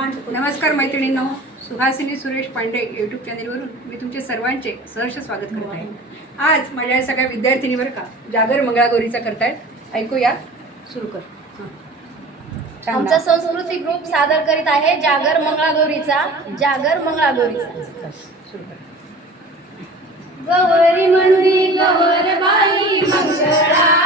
नमस्कार मैत्रिणींनो, सुहासिनी सुरेश पांडे यूट्यूब चॅनेलवरून मी तुमचे सर्वांचे सहर्ष स्वागत करत आहे. आज माझ्या सगळ्या विद्यार्थिनीवर का जागर मंगळागौरीचा करतायत, ऐकूया. सुरू कर. आमचा संस्कृती ग्रुप सादर करीत आहे जागर मंगळागौरीचा. गौरी मंदी गौर बाई मंगळा